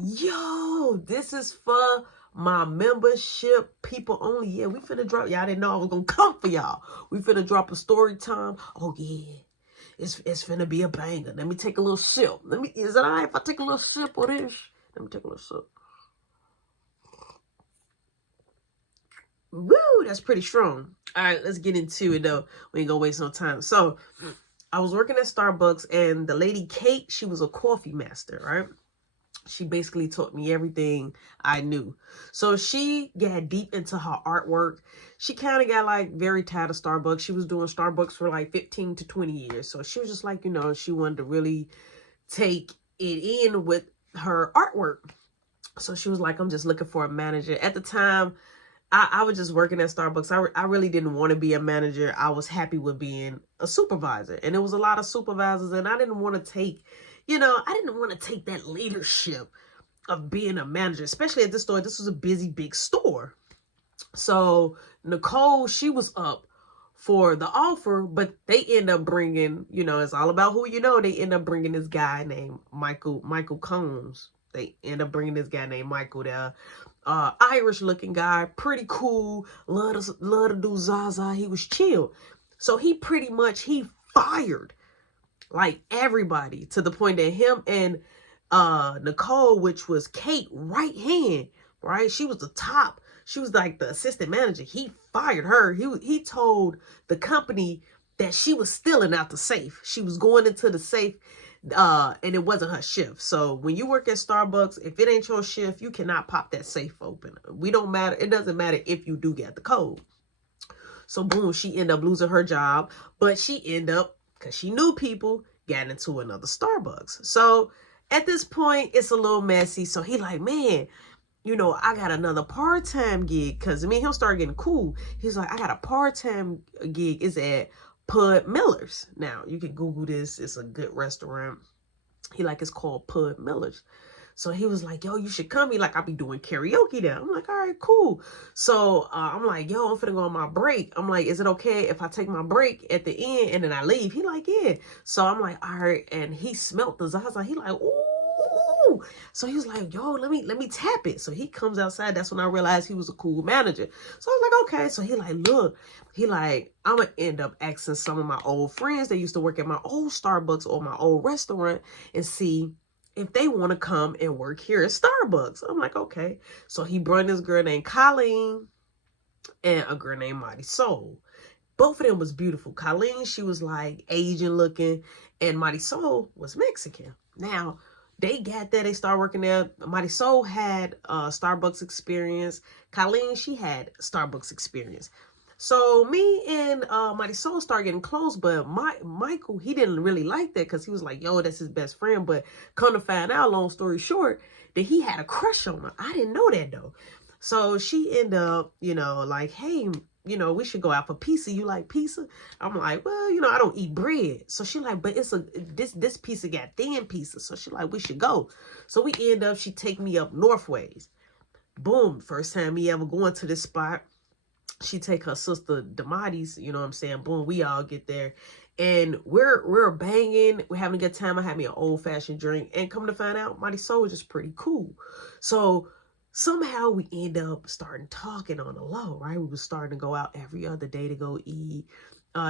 Yo, this is for my membership people only. Yeah, we finna drop. Y'all didn't know I was gonna come for y'all. We finna drop a story time. Oh yeah, it's finna be a banger. Let me take a little sip. Is it alright if I take a little sip of this? Let me take a little sip. Woo, that's pretty strong. All right, let's get into it though. We ain't gonna waste no time. So, I was working at Starbucks, and the lady Kate, she was a coffee master, right? She basically taught me everything I knew. So she got deep into her artwork. She kind of got like very tired of Starbucks. She was doing Starbucks for like 15 to 20 years. So she was just like, she wanted to really take it in with her artwork. So she was like, I'm just looking for a manager. At the time, I was just working at Starbucks. I really didn't want to be a manager. I was happy with being a supervisor. And there was a lot of supervisors, and I didn't want to take, I didn't want to take that leadership of being a manager, especially at this store. This was a busy, big store. So Nicole, she was up for the offer, but they end up bringing, it's all about who you know. They end up bringing this guy named Michael Combs. They end up bringing this guy named Michael there. Irish looking guy, pretty cool, love to do Zaza. He was chill. So he fired like everybody, to the point that him and Nicole, which was Kate right hand, right? She was the top. She was like the assistant manager. He fired her. He told the company that she was stealing out the safe. She was going into the safe, and it wasn't her shift. So when you work at Starbucks, if it ain't your shift, you cannot pop that safe open. We don't matter. It doesn't matter if you do get the code. So boom, she ended up losing her job, but she ended up, because she knew people, got into another Starbucks. So at this point, it's a little messy. So he like, man, I got another part-time gig, because he'll start getting cool. He's like, I got a part-time gig. It's at Pud Miller's. Now you can Google this. It's a good restaurant. It's called Pud Miller's. So he was like, yo, you should come. He like, I'll be doing karaoke there. I'm like, all right, cool. So I'm like, yo, I'm finna go on my break. I'm like, is it okay if I take my break at the end and then I leave? He like, yeah. So I'm like, all right. And he smelt the Zaza. He like, ooh. So he was like, yo, let me tap it. So he comes outside. That's when I realized he was a cool manager. So I was like, okay. So he like, look, I'm going to end up asking some of my old friends that used to work at my old Starbucks or my old restaurant and see if they want to come and work here at Starbucks. I'm like, okay. So he brought this girl named Colleen and a girl named Marisol. Both of them was beautiful. Colleen, she was like Asian looking, and Marisol was Mexican. Now, they got there. They started working there. Marisol had Starbucks experience. Colleen, she had Starbucks experience. So me and Marisol started getting close, but Michael, he didn't really like that, because he was like, yo, that's his best friend. But come to find out, long story short, that he had a crush on her. I didn't know that though. So she ended up, like, hey, we should go out for pizza. You like pizza? I'm like, well, I don't eat bread. So she like, but this pizza got thin pizza. So she like, we should go. So we end up, she take me up Northways. Boom. First time me ever going to this spot. She take her sister Damati's, you know what I'm saying? Boom, we all get there. And we're banging. We're having a good time. I had me an old-fashioned drink. And come to find out, Marisol was just pretty cool. So somehow we end up starting talking on the low, right? We was starting to go out every other day to go eat.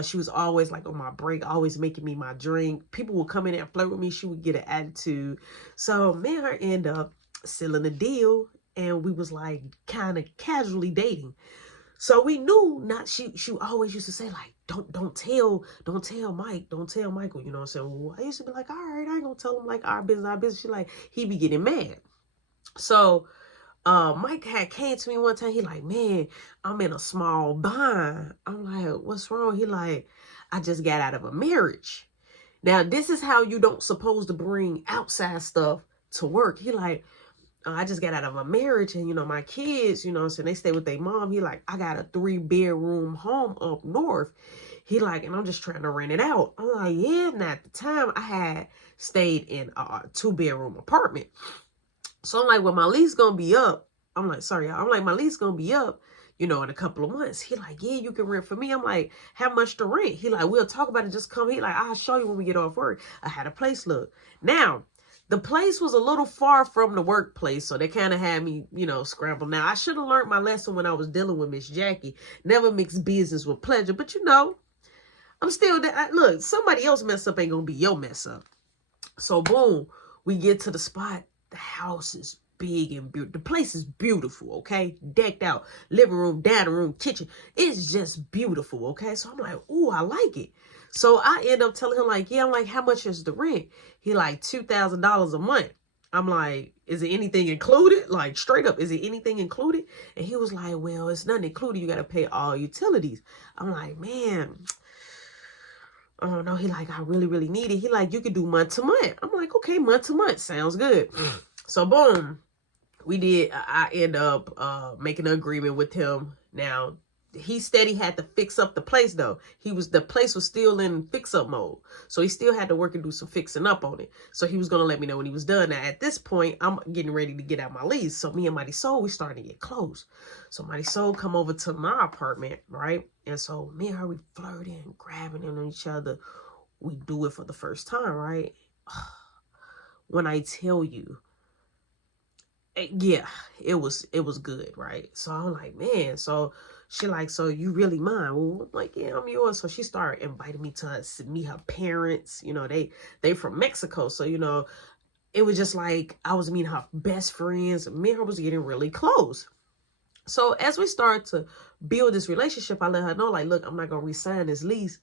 She was always like on my break, always making me my drink. People would come in and flirt with me. She would get an attitude. So me and her end up sealing a deal. And we was like kind of casually dating. So we knew not, she always used to say like, don't tell Mike, don't tell Michael, you know what I'm saying? Well, I used to be like, all right, I ain't gonna tell him, like, our business. She like, he be getting mad. So Mike had came to me one time. He like, man, I'm in a small bind. I'm like, what's wrong? He like, I just got out of a marriage. Now, this is how you don't supposed to bring outside stuff to work. He like, I just got out of a marriage, and my kids, so they stay with their mom. He like, I got a 3-bedroom home up north. He like, and I'm just trying to rent it out. I'm like, yeah. And at the time, I had stayed in a 2-bedroom apartment. So I'm like, well, my lease gonna be up. I'm like, sorry, y'all. I'm like, my lease gonna be up, in a couple of months. He like, yeah, you can rent for me. I'm like, how much to rent? He like, we'll talk about it. Just come. He like, I'll show you when we get off work. I had a place look. Now, The place was a little far from the workplace, so they kind of had me, you know, scrambled. Now, I should have learned my lesson when I was dealing with Miss Jackie. Never mix business with pleasure. But, you know, I'm still there. Look, somebody else mess up ain't going to be your mess up. So, boom, we get to the spot. The house is big and beautiful. The place is beautiful, okay? Decked out. Living room, dining room, kitchen. It's just beautiful, okay? So, I'm like, ooh, I like it. So, I end up telling him, like, yeah, I'm like, how much is the rent? He like, $2,000 a month. I'm like, is it anything included? Like, straight up, is it anything included? And he was like, well, it's nothing included. You got to pay all utilities. I'm like, man, oh no. He like, I really, really need it. He like, you could do month to month. I'm like, okay, month to month. Sounds good. So boom, we did. I end up making an agreement with him. Now, he said he had to fix up the place though. The place was still in fix up mode. So he still had to work and do some fixing up on it. So he was going to let me know when he was done. Now at this point, I'm getting ready to get out my lease. So me and Marisol, we starting to get close. So Marisol come over to my apartment, right? And so me and her, we flirting, grabbing on each other. We do it for the first time, right? When I tell you, yeah, it was good, right? So I'm like, man, so she like, so you really mine? Well, I'm like, yeah, I'm yours. So she started inviting me to meet her parents. You know, they from Mexico. So, you know, it was just like I was meeting her best friends. Me and her was getting really close. So as we started to build this relationship, I let her know, like, look, I'm not going to re-sign this lease.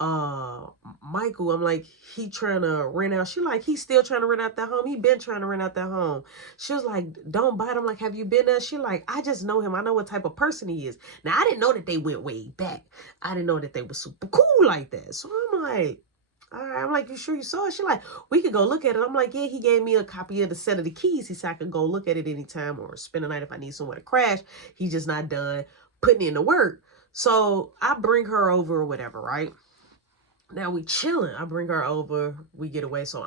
Michael, I'm like, he trying to rent out. She like, he's still trying to rent out that home. He been trying to rent out that home. She was like, don't bite him. Like, have you been there? She like, I just know him. I know what type of person he is. Now, I didn't know that they went way back. I didn't know that they were super cool like that. So I'm like, all right. I'm like, you sure you saw it? She like, we could go look at it. I'm like, yeah, he gave me a copy of the set of the keys. He said I could go look at it anytime or spend the night if I need somewhere to crash. He's just not done putting in the work. So I bring her over or whatever, right? Now we chilling. I bring her over. We get away. So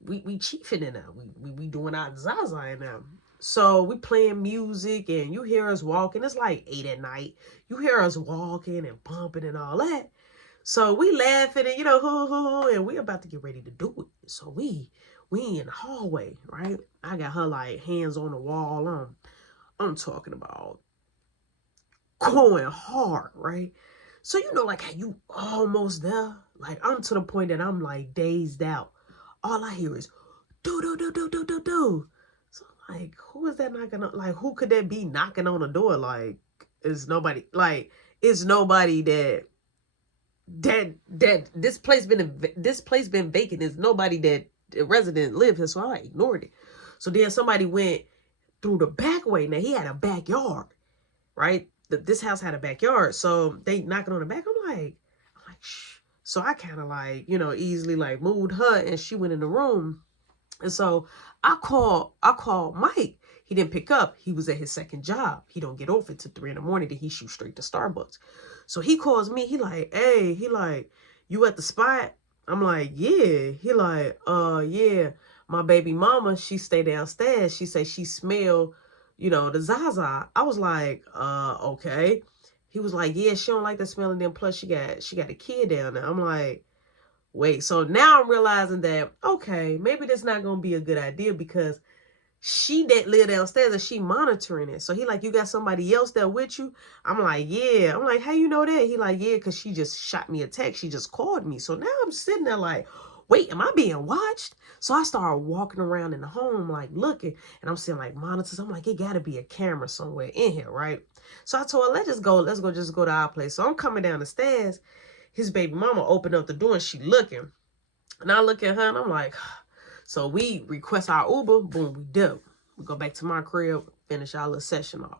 we chiefing in now. We doing our Zaza in now. So we playing music and you hear us walking. It's like 8 at night. You hear us walking and bumping and all that. So we laughing and, you know, hoo, and we about to get ready to do it. So we in the hallway, right? I got her like hands on the wall. I'm talking about going hard, right? So, you know, like, how you almost there? Like, I'm to the point that I'm, like, dazed out. All I hear is, do. So, I'm like, who is that knocking on? Like, who could that be knocking on the door? Like, it's nobody that this place been vacant. There's nobody that a resident live here. So, I ignored it. So, then somebody went through the back way. Now, he had a backyard, right? This house had a backyard, so they knocking on the back. I'm like, shh. So I kind of like, you know, easily like moved her, and she went in the room. And so I called Mike. He didn't pick up. He was at his second job. He don't get off until 3 in the morning. Then he shoot straight to Starbucks. So he calls me. He like, hey, he like, you at the spot? I'm like, yeah. He like, yeah. My baby mama, she stay downstairs. She say she smell, you know, the Zaza. I was like, okay. He was like, yeah, she don't like the smell, and then plus she got a kid down there. I'm like, wait. So now I'm realizing that, okay, maybe that's not gonna be a good idea because she that live downstairs and she monitoring it. So he like, you got somebody else there with you? I'm like, yeah. I'm like, how you know that? He like, yeah, because she just shot me a text. She just called me. So now I'm sitting there like, wait, am I being watched? So I started walking around in the home, like looking, and I'm seeing like monitors. I'm like, it gotta be a camera somewhere in here, right? So I told her, let's go to our place. So I'm coming down the stairs. His baby mama opened up the door and she looking. And I look at her and I'm like, so we request our Uber, boom, we do. We go back to my crib, finish our little session off.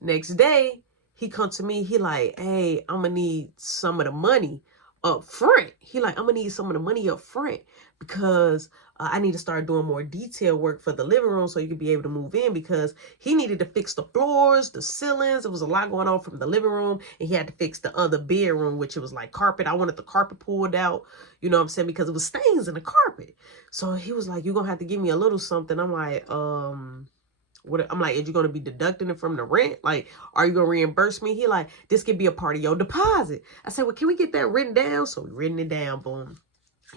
Next day, he come to me, he like, hey, I'm gonna need some of the money up front. He like, I'm gonna need some of the money up front because I need to start doing more detail work for the living room so you can be able to move in, because he needed to fix the floors, the ceilings. There was a lot going on from the living room, and he had to fix the other bedroom, which it was like carpet. I wanted the carpet pulled out, you know what I'm saying, because it was stains in the carpet. So he was like, you're gonna have to give me a little something. I'm like, what? I'm like, is you gonna be deducting it from the rent? Like, are you gonna reimburse me? He like, this could be a part of your deposit. I said, well, can we get that written down? So we written it down, boom.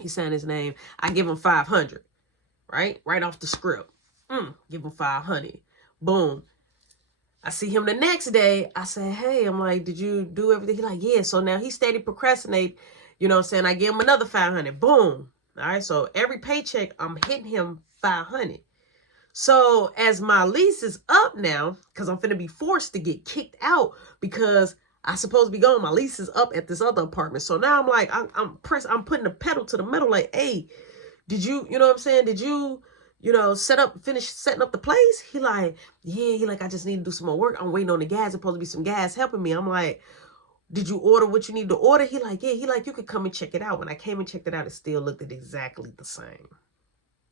He signed his name. I give him $500. right? Right off the script. Give him 500. Boom. I see him the next day. I said, hey, I'm like, did you do everything? He like, yeah. So now he steady procrastinate. You know what I'm saying? I give him another 500. Boom. All right. So every paycheck, I'm hitting him 500. So as my lease is up now, because I'm finna be forced to get kicked out because I supposed to be going. My lease is up at this other apartment. So now I'm like, I'm putting the pedal to the metal. Like, hey, did you, you know what I'm saying? Did you, finish setting up the place? He like, yeah, he like, I just need to do some more work. I'm waiting on the guys. There's supposed to be some guys helping me. I'm like, did you order what you need to order? He like, yeah, he like, you could come and check it out. When I came and checked it out, it still looked exactly the same.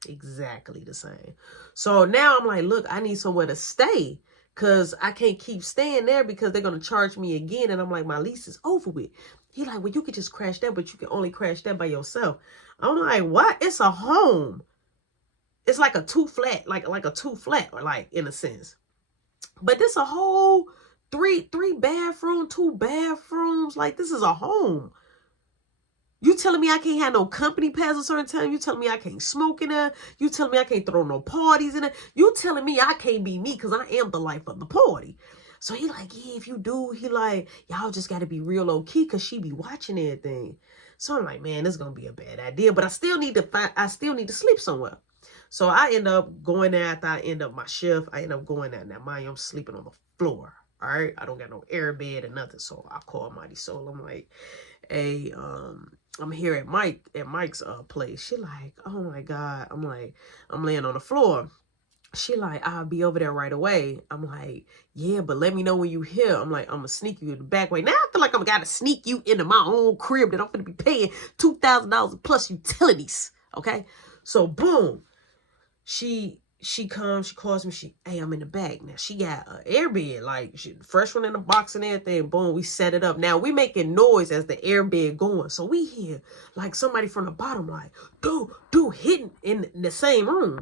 Exactly the same. So now I'm like, look, I need somewhere to stay because I can't keep staying there because they're going to charge me again. And I'm like, my lease is over with. He like, well, you could just crash that, but you can only crash that by yourself. I'm like, what? It's a home. It's like a two flat, like a two flat, or like in a sense. But this a whole three bathroom, 2 bathrooms. Like this is a home. You telling me I can't have no company past a certain time? You telling me I can't smoke in there? You telling me I can't throw no parties in there? You telling me I can't be me because I am the life of the party. So he like, yeah, if you do, he like, y'all just got to be real low key because she be watching everything. So I'm like, man, this is going to be a bad idea. But I still need to sleep somewhere. So I end up going there after I end up my shift. I end up going there. Now, mind you, I'm sleeping on the floor. All right. I don't got no air bed or nothing. So I call Marisol. I'm like, hey, I'm here at Mike's place. She like, oh my God. I'm like, I'm laying on the floor. She like, I'll be over there right away. I'm like, yeah, but let me know when you here. I'm like, I'm gonna sneak you in the back way. Now I feel like I'm gotta sneak you into my own crib that I'm gonna be paying $2,000 plus utilities. Okay. So boom. She comes, she calls me, hey, I'm in the back. Now she got an air bed, like fresh one in the box and everything. Boom, we set it up. Now we making noise as the air bed going. So we hear like somebody from the bottom like, dude, hitting in the same room.